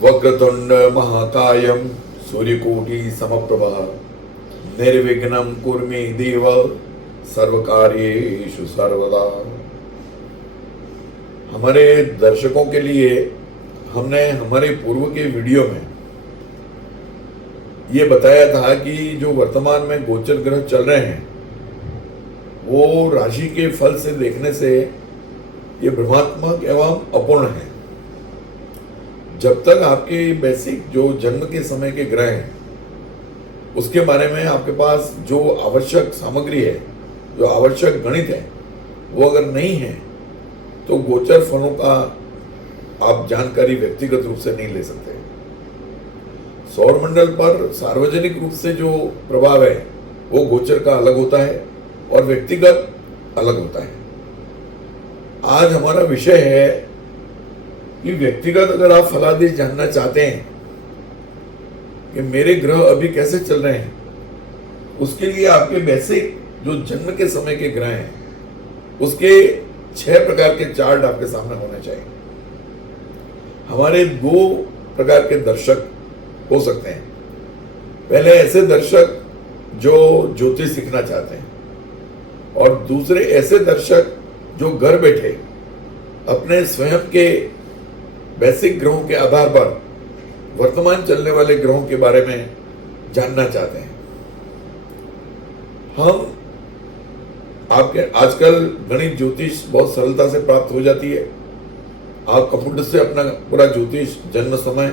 वक्रतुंड महाकायम सूर्यकोटि समप्रभा निर्विघ्नं कुरु मे देव सर्वकार्येषु सर्वदा। हमारे दर्शकों के लिए हमने हमारे पूर्व के वीडियो में ये बताया था कि जो वर्तमान में गोचर ग्रह चल रहे हैं वो राशि के फल से देखने से ये भ्रमात्मक एवं अपूर्ण है। जब तक आपके बेसिक जो जन्म के समय के ग्रह हैं उसके बारे में आपके पास जो आवश्यक सामग्री है, जो आवश्यक गणित है, वो अगर नहीं है तो गोचर फलों का आप जानकारी व्यक्तिगत रूप से नहीं ले सकते। सौरमंडल पर सार्वजनिक रूप से जो प्रभाव है वो गोचर का अलग होता है और व्यक्तिगत अलग होता है। आज हमारा विषय है कि व्यक्तिगत अगर आप फलादेश जानना चाहते हैं कि मेरे ग्रह अभी कैसे चल रहे हैं, उसके लिए आपके बेसिक जो जन्म के समय के ग्रह हैं उसके 6 प्रकार के चार्ट आपके सामने होने चाहिए। हमारे 2 प्रकार के दर्शक हो सकते हैं। पहले ऐसे दर्शक जो ज्योतिष सीखना चाहते हैं और दूसरे ऐसे दर्शक जो घर बैठे अपने स्वयं के बेसिक ग्रहों के आधार पर वर्तमान चलने वाले ग्रहों के बारे में जानना चाहते हैं। हम आपके आजकल गणित ज्योतिष बहुत सरलता से प्राप्त हो जाती है। आप कंप्यूटर से अपना पूरा ज्योतिष जन्म समय,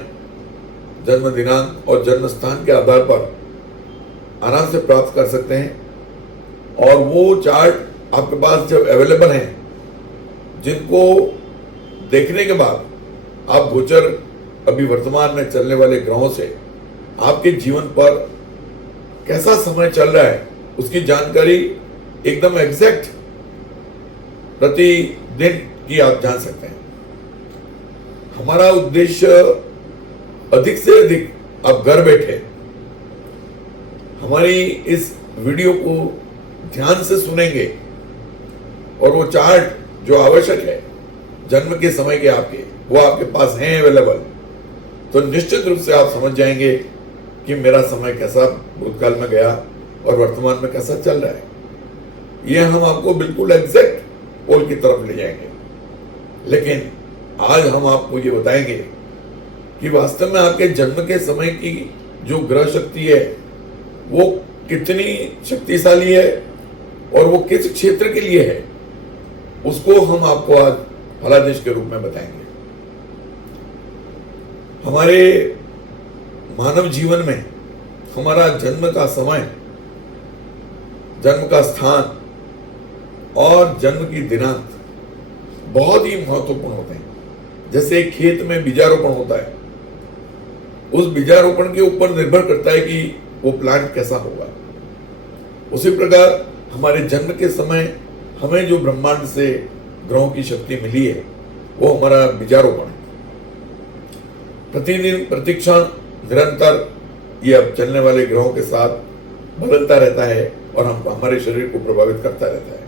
जन्म दिनांक और जन्म स्थान के आधार पर आराम से प्राप्त कर सकते हैं और वो चार्ट आपके पास जब अवेलेबल हैं, जिनको देखने के बाद आप गोचर अभी वर्तमान में चलने वाले ग्रहों से आपके जीवन पर कैसा समय चल रहा है उसकी जानकारी एकदम एग्जैक्ट प्रतिदिन की आप जान सकते हैं। हमारा उद्देश्य अधिक से अधिक आप घर बैठे हमारी इस वीडियो को ध्यान से सुनेंगे और वो चार्ट जो आवश्यक है जन्म के समय के आपके, वो आपके पास हैं अवेलेबल, तो निश्चित रूप से आप समझ जाएंगे कि मेरा समय कैसा भूतकाल में गया और वर्तमान में कैसा चल रहा है। ये हम आपको बिल्कुल एग्जैक्ट पोल की तरफ ले जाएंगे। लेकिन आज हम आपको ये बताएंगे कि वास्तव में आपके जन्म के समय की जो ग्रह शक्ति है वो कितनी शक्तिशाली है और वो किस क्षेत्र के लिए है, उसको हम आपको आज फलादेश के रूप में बताएंगे। हमारे मानव जीवन में हमारा जन्म का समय, जन्म का स्थान और जन्म की दिनांक बहुत ही महत्वपूर्ण होते हैं। जैसे एक खेत में बीजारोपण होता है, उस बीजारोपण के ऊपर निर्भर करता है कि वो प्लांट कैसा होगा। उसी प्रकार हमारे जन्म के समय हमें जो ब्रह्मांड से ग्रहों की शक्ति मिली है वो हमारा बीजारोपण है। प्रतिदिन प्रतिक्षण निरंतर ये अब चलने वाले ग्रहों के साथ बदलता रहता है और हम हमारे शरीर को प्रभावित करता रहता है।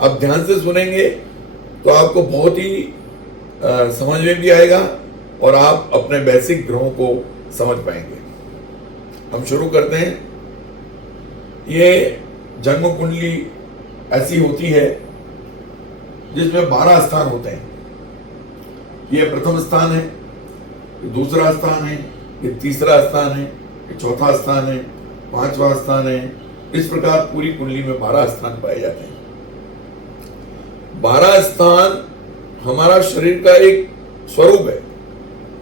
आप ध्यान से सुनेंगे तो आपको बहुत ही समझ में भी आएगा और आप अपने बेसिक ग्रहों को समझ पाएंगे। हम शुरू करते हैं। ये जन्म कुंडली ऐसी होती है जिसमें 12 स्थान होते हैं। ये प्रथम स्थान है, ये दूसरा स्थान है, ये तीसरा स्थान है, ये चौथा स्थान है, 5वां स्थान है। इस प्रकार पूरी कुंडली में 12 स्थान पाए जाते हैं। 12 स्थान हमारा शरीर का एक स्वरूप है।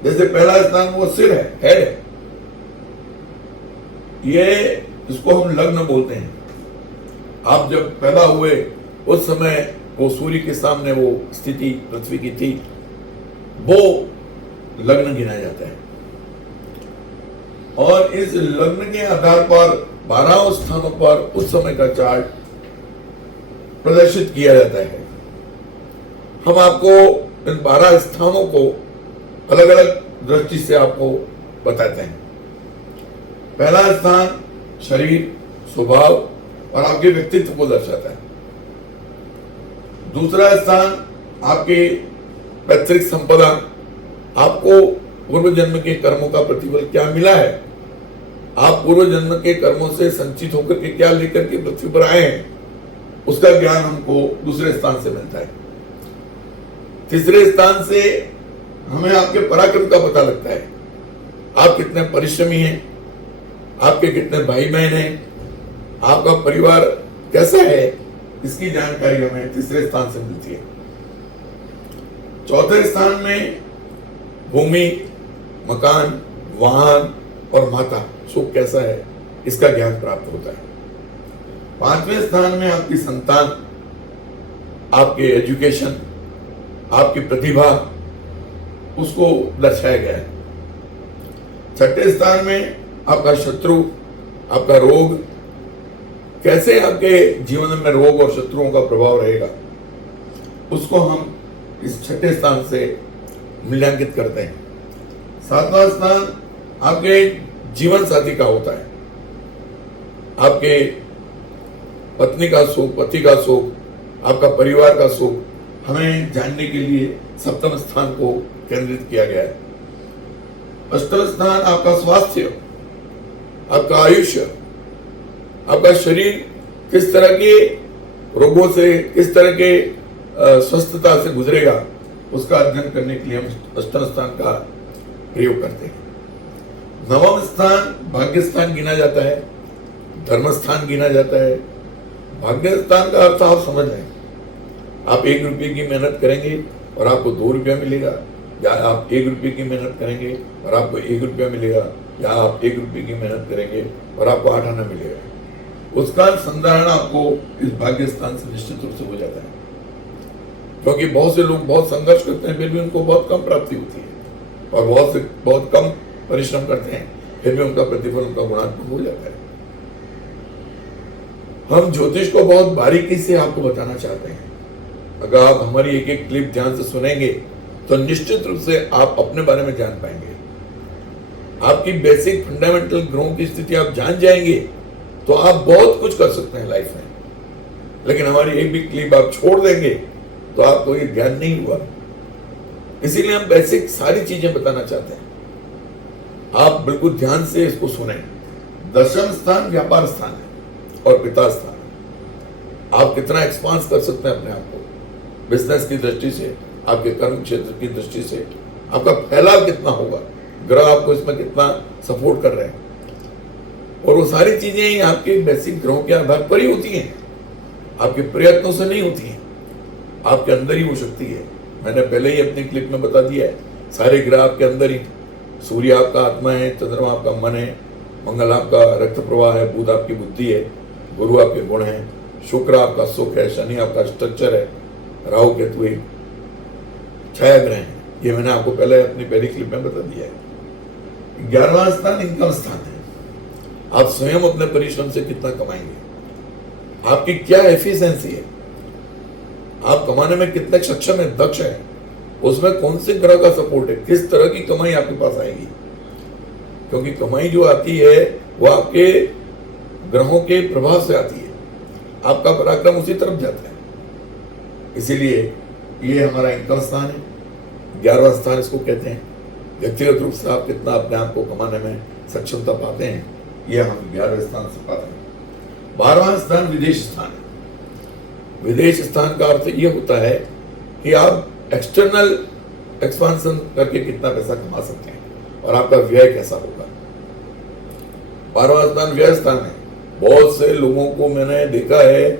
जैसे पहला स्थान वो सिर है, हेड है, ये इसको हम लग्न बोलते हैं। आप जब पैदा हुए उस समय वो सूर्य के सामने वो स्थिति पृथ्वी की थी, वो लग्न गिना जाता है और इस लग्न के आधार पर 12 स्थानों पर उस समय का चार्ट प्रदर्शित किया जाता है। हम आपको इन 12 स्थानों को अलग अलग दृष्टि से आपको बताते हैं। पहला स्थान शरीर, स्वभाव और आपके व्यक्तित्व को दर्शाता है। दूसरा स्थान आपके पैतृक संपदा, आपको पूर्व जन्म के कर्मों का प्रतिफल क्या मिला है, आप पूर्व जन्म के कर्मों से संचित होकर के क्या लेकर के पृथ्वी पर आए हैं, उसका ज्ञान हमको दूसरे स्थान से मिलता है। तीसरे स्थान से हमें आपके पराक्रम का पता लगता है, आप कितने परिश्रमी हैं, आपके कितने भाई बहन हैं, आपका परिवार कैसा है, इसकी जानकारी हमें तीसरे स्थान से मिलती है। चौथे स्थान में भूमि, मकान, वाहन और माता सुख कैसा है, इसका ज्ञान प्राप्त होता है। पांचवें स्थान में आपकी संतान, आपके एजुकेशन, आपकी प्रतिभा, उसको दर्शाया गया है। छठे स्थान में आपका शत्रु, आपका रोग, कैसे आपके जीवन में रोग और शत्रुओं का प्रभाव रहेगा, उसको हम इस छठे स्थान से मूल्यांकित करते हैं। सातवां स्थान आपके जीवन साथी का होता है, आपके पत्नी का सुख, पति का सुख, आपका परिवार का सुख हमें जानने के लिए सप्तम स्थान को केंद्रित किया गया है। अष्टम स्थान आपका स्वास्थ्य, आपका आयुष्य, आपका शरीर किस तरह के रोगों से, किस तरह के स्वस्थता से गुजरेगा, उसका अध्ययन करने के लिए हम अष्टम स्थान का प्रयोग करते हैं। नवम स्थान भाग्य स्थान गिना जाता है, धर्म स्थान गिना जाता है। भाग्य स्थान का अर्थ आप समझ रहे हैं, आप 1 रुपये की मेहनत करेंगे और आपको 2 रुपया मिलेगा, या आप 1 रुपये की मेहनत करेंगे और आपको 1 रुपया मिलेगा, या आप 1 रुपये की मेहनत करेंगे और आपको 8 आना मिलेगा। उसका संधारण आपको इस भाग्य स्थान से निश्चित रूप से हो जाता है, क्योंकि बहुत से लोग बहुत संघर्ष करते हैं, फिर भी उनको बहुत कम प्राप्ति होती है, और बहुत कम परिश्रम करते हैं, फिर भी उनका प्रतिफल, उनका गुणात्मक हो जाता है। हम ज्योतिष को बहुत बारीकी से आपको बताना चाहते हैं। अगर आप हमारी एक एक क्लिप ध्यान से सुनेंगे तो निश्चित रूप से आप अपने बारे में जान पाएंगे। आपकी बेसिक फंडामेंटल ग्रहों की स्थिति आप जान जाएंगे तो आप बहुत कुछ कर सकते हैं लाइफ में। लेकिन हमारी एक भी क्लिप आप छोड़ देंगे तो आपको ये ध्यान नहीं हुआ। इसीलिए हम बेसिक सारी चीजें बताना चाहते हैं, आप बिल्कुल ध्यान से इसको सुने। दशम स्थान व्यापार स्थान है और पिता स्थान। आप कितना एक्सपांस कर सकते हैं अपने आप को बिजनेस की दृष्टि से, आपके कर्म क्षेत्र की दृष्टि से, आपका फैलाव कितना होगा, ग्रह आपको इसमें कितना सपोर्ट कर रहे हैं, और वो सारी चीजें आपके बेसिक ग्रहों के आधार पर ही होती हैं, आपके प्रयत्नों से नहीं होती हैं। आपके अंदर ही वो शक्ति है। मैंने पहले ही अपनी क्लिप में बता दिया है, सारे ग्रह आपके अंदर ही। सूर्य आपका आत्मा है, चंद्रमा आपका मन है, मंगल आपका रक्त प्रवाह है, बुध आपकी बुद्धि है, गुरु आपके गुण है, शुक्र आपका सुख है, शनि आपका स्ट्रक्चर है, राहु केतु छाया ग्रह है। ये मैंने आपको पहले अपनी पहली क्लिप में बता दिया है। 11वां स्थान इनकम स्थान है। आप स्वयं अपने परिश्रम से कितना कमाएंगे, आपकी क्या एफिशिएंसी है, आप कमाने में कितने सक्षम है, दक्ष है, उसमें कौन से ग्रह का सपोर्ट है, किस तरह की कमाई आपके पास आएगी। क्योंकि कमाई जो आती है वो आपके ग्रहों के प्रभाव से आती है, आपका पराक्रम उसी तरफ जाता है। इसीलिए ये हमारा इनकम स्थान है, 11वां स्थान इसको कहते हैं। व्यक्तिगत रूप से आप कितना अपने आप को कमाने में सक्षमता पाते हैं, ये हम 11वें स्थान से पाते हैं। 12वां स्थान विदेश स्थान है। विदेश स्थान का अर्थ ये होता है कि आप एक्सटर्नल एक्सपांशन करके कितना पैसा कमा सकते हैं और आपका व्यय कैसा होगा। 12वां स्थान व्यय स्थान है। बहुत से लोगों को मैंने देखा है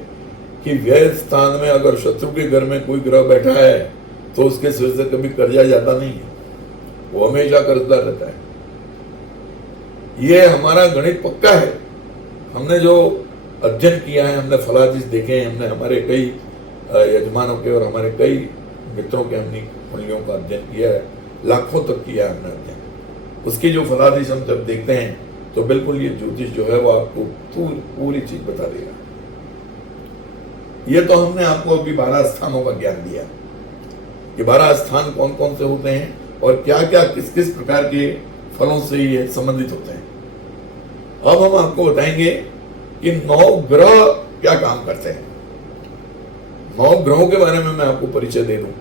कि व्यय स्थान में अगर शत्रु के घर में कोई ग्रह बैठा है तो उसके सिर से कभी कर्जा जाता नहीं है, वो हमेशा कर्जदार रहता है। ये हमारा गणित पक्का है। हमने जो अध्ययन किया है, हमने फलादिश देखे हैं, हमने हमारे कई यजमानों के और हमारे कई मित्रों के हमने कुंडलियों का अध्ययन किया है, लाखों तक किया है हमने अध्ययन। उसकी जो फलादिश हम जब देखते हैं तो बिल्कुल ये ज्योतिष जो है वो आपको पूरी चीज बता देगा। ये तो हमने आपको अभी 12 स्थानों का ज्ञान दिया कि 12 स्थान कौन कौन से होते हैं और क्या क्या किस किस प्रकार के फलों से ये संबंधित होते हैं। अब हम आपको बताएंगे कि 9 ग्रह क्या काम करते हैं। 9 ग्रहों के बारे में मैं आपको परिचय दे दूं।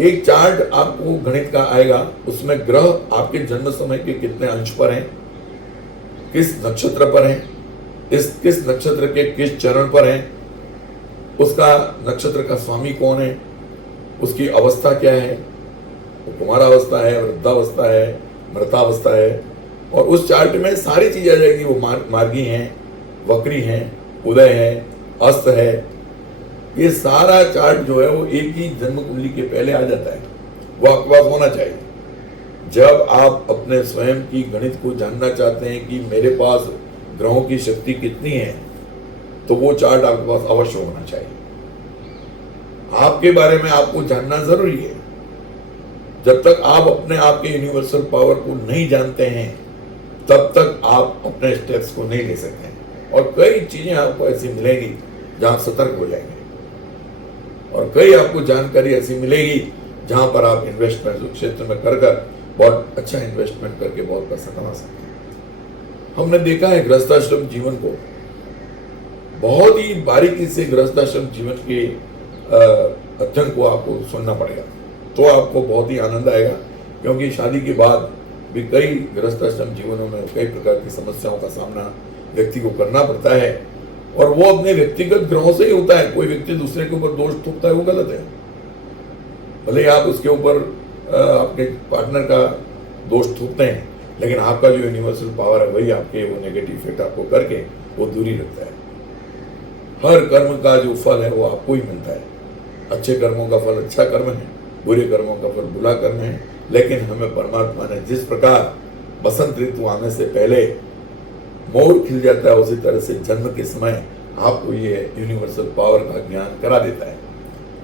एक चार्ट आपको गणित का आएगा, उसमें ग्रह आपके जन्म समय के कितने अंश पर हैं, किस नक्षत्र पर हैं, किस नक्षत्र के किस चरण पर हैं, उसका नक्षत्र का स्वामी कौन है, उसकी अवस्था क्या है, वो कुमारावस्था है, वृद्धावस्था है, मृतावस्था है, और उस चार्ट में सारी चीजें आ जाएगी। वो मार्गी हैं, वक्री हैं, उदय है, अस्त है, ये सारा चार्ट जो है वो एक ही जन्म कुंडली के पहले आ जाता है। वो आपके पास होना चाहिए। जब आप अपने स्वयं की गणित को जानना चाहते हैं कि मेरे पास ग्रहों की शक्ति कितनी है, तो वो चार्ट आपके पास अवश्य होना चाहिए। आपके बारे में आपको जानना जरूरी है। जब तक आप अपने आप के यूनिवर्सल पावर को नहीं जानते हैं, तब तक आप अपने स्टेप्स को नहीं ले सकते हैं। और कई चीजें आपको ऐसी मिलेंगी जहां सतर्क हो जाएंगे, और कई आपको जानकारी ऐसी मिलेगी जहां पर आप इन्वेस्टमेंट क्षेत्र में कर बहुत अच्छा इन्वेस्टमेंट करके बहुत पैसा कमा सकते हैं। हमने देखा है गृहस्थाश्रम जीवन को, बहुत ही बारीकी से गृहस्थाश्रम जीवन के अध्ययन को आपको सुनना पड़ेगा, तो आपको बहुत ही आनंद आएगा। क्योंकि शादी के बाद भी कई गृहस्थाश्रम जीवनों में कई प्रकार की समस्याओं का सामना व्यक्ति को करना पड़ता है, और वो अपने व्यक्तिगत ग्रहों से ही होता है। कोई व्यक्ति दूसरे के ऊपर दोष थोपता है, वो गलत है। भले आप उसके ऊपर आपके पार्टनर का दोष थोपते हैं, लेकिन आपका जो यूनिवर्सल पावर है वही आपके वो नेगेटिव इफेक्ट आपको करके वो दूरी रखता है। हर कर्म का जो फल है वो आपको ही मिलता है। अच्छे कर्मों का फल अच्छा कर्म है, बुरे कर्मों का फल बुरा कर्म है। लेकिन हमें परमात्मा ने जिस प्रकार बसंत ऋतु आने से पहले मोर खिल जाता है, उसी तरह से जन्म के समय आपको ये यूनिवर्सल पावर का ज्ञान करा देता है।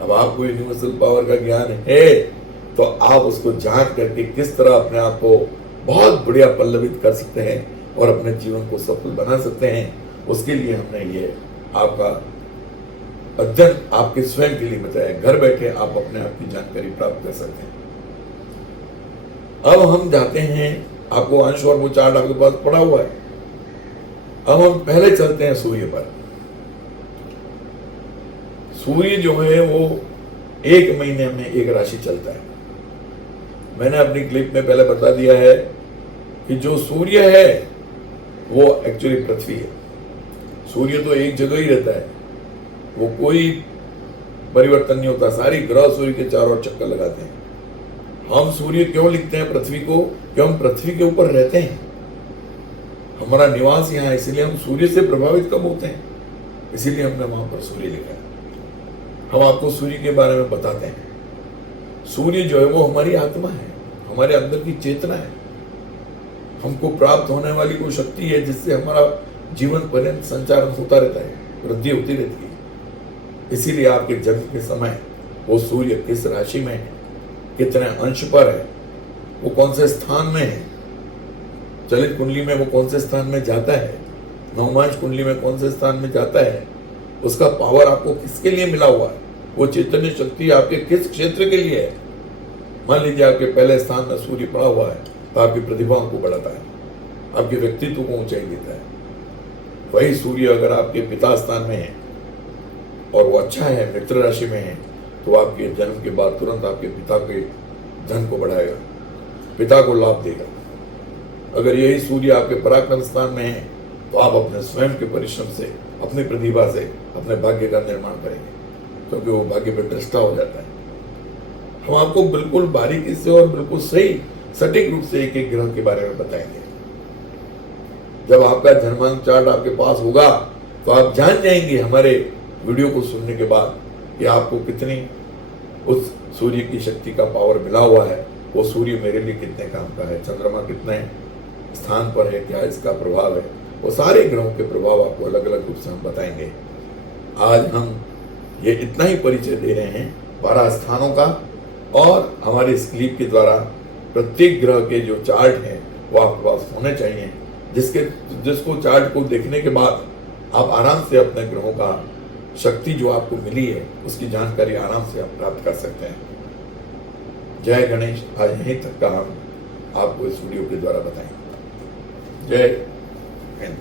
अब आपको यूनिवर्सल पावर का ज्ञान है, तो आप उसको जान करके किस तरह अपने आप को बहुत बढ़िया पल्लवित कर सकते हैं और अपने जीवन को सफल बना सकते हैं, उसके लिए हमने ये आपका अध्ययन आपके स्वयं के लिए बताया। घर बैठे आप अपने आप की जानकारी प्राप्त कर सकते हैं। अब हम जाते हैं, आपको अंश और वो चार्ट आपके पास पड़ा हुआ है। अब हम पहले चलते हैं सूर्य पर। सूर्य जो है वो 1 महीने में एक राशि चलता है। मैंने अपनी क्लिप में पहले बता दिया है कि जो सूर्य है वो एक्चुअली पृथ्वी है। सूर्य तो एक जगह ही रहता है, वो कोई परिवर्तन नहीं होता। सारी ग्रह सूर्य के चारों ओर चक्कर लगाते हैं। हम सूर्य क्यों लिखते हैं पृथ्वी को? क्यों हम पृथ्वी के ऊपर रहते हैं, हमारा निवास यहाँ है, इसलिए हम सूर्य से प्रभावित कब होते हैं, इसीलिए हमने वहां पर सूर्य लिखा है। हम आपको सूर्य के बारे में बताते हैं। सूर्य जो है वो हमारी आत्मा है, हमारे अंदर की चेतना है, हमको प्राप्त होने वाली वो शक्ति है जिससे हमारा जीवन पर्यंत संचालन होता रहता है, वृद्धि होती रहती है। इसीलिए आपके जन्म के समय वो सूर्य किस राशि में है, कितने अंश पर है, वो कौन से स्थान में है, चलित कुंडली में वो कौन से स्थान में जाता है, नवमांश कुंडली में कौन से स्थान में जाता है, उसका पावर आपको किसके लिए मिला हुआ है, वो चैतन्य शक्ति आपके किस क्षेत्र के लिए है। मान लीजिए आपके पहले स्थान में सूर्य पड़ा हुआ है, तो आपकी प्रतिभाओं को बढ़ाता है, आपके व्यक्तित्व को ऊंचाई देता है। वही सूर्य अगर आपके पिता स्थान में है और वो अच्छा है, मित्र राशि में है, तो आपके जन्म के बाद तुरंत आपके पिता के धन को बढ़ाएगा, पिता को लाभ देगा। अगर यही सूर्य आपके पराक्रम स्थान में है, तो आप अपने स्वयं के परिश्रम से, अपनी प्रतिभा से अपने भाग्य का निर्माण करेंगे, क्योंकि वो भाग्य पर दृष्टा हो जाता है। हम आपको बिल्कुल बारीकी से और बिल्कुल सही सटीक रूप से एक एक ग्रह के बारे में बताएंगे। जब आपका जन्मांक चार्ट आपके पास होगा, तो आप जान जाएंगे हमारे वीडियो को सुनने के बाद कि आपको कितनी उस सूर्य की शक्ति का पावर मिला हुआ है, वो सूर्य मेरे लिए कितने काम का है, चंद्रमा कितने स्थान पर है, क्या इसका प्रभाव है, वो सारे ग्रहों के प्रभाव आपको अलग अलग रूप से हम बताएंगे। आज हम ये इतना ही परिचय दे रहे हैं 12 स्थानों का, और हमारे इस क्लिप के द्वारा प्रत्येक ग्रह के जो चार्ट हैं वो आपके पास होने चाहिए, जिसको चार्ट को देखने के बाद आप आराम से अपने ग्रहों का शक्ति जो आपको मिली है उसकी जानकारी आराम से आप प्राप्त कर सकते हैं। जय गणेश। आज यहीं तक का हम आपको इस वीडियो के द्वारा बताएंगे। जय हिंद।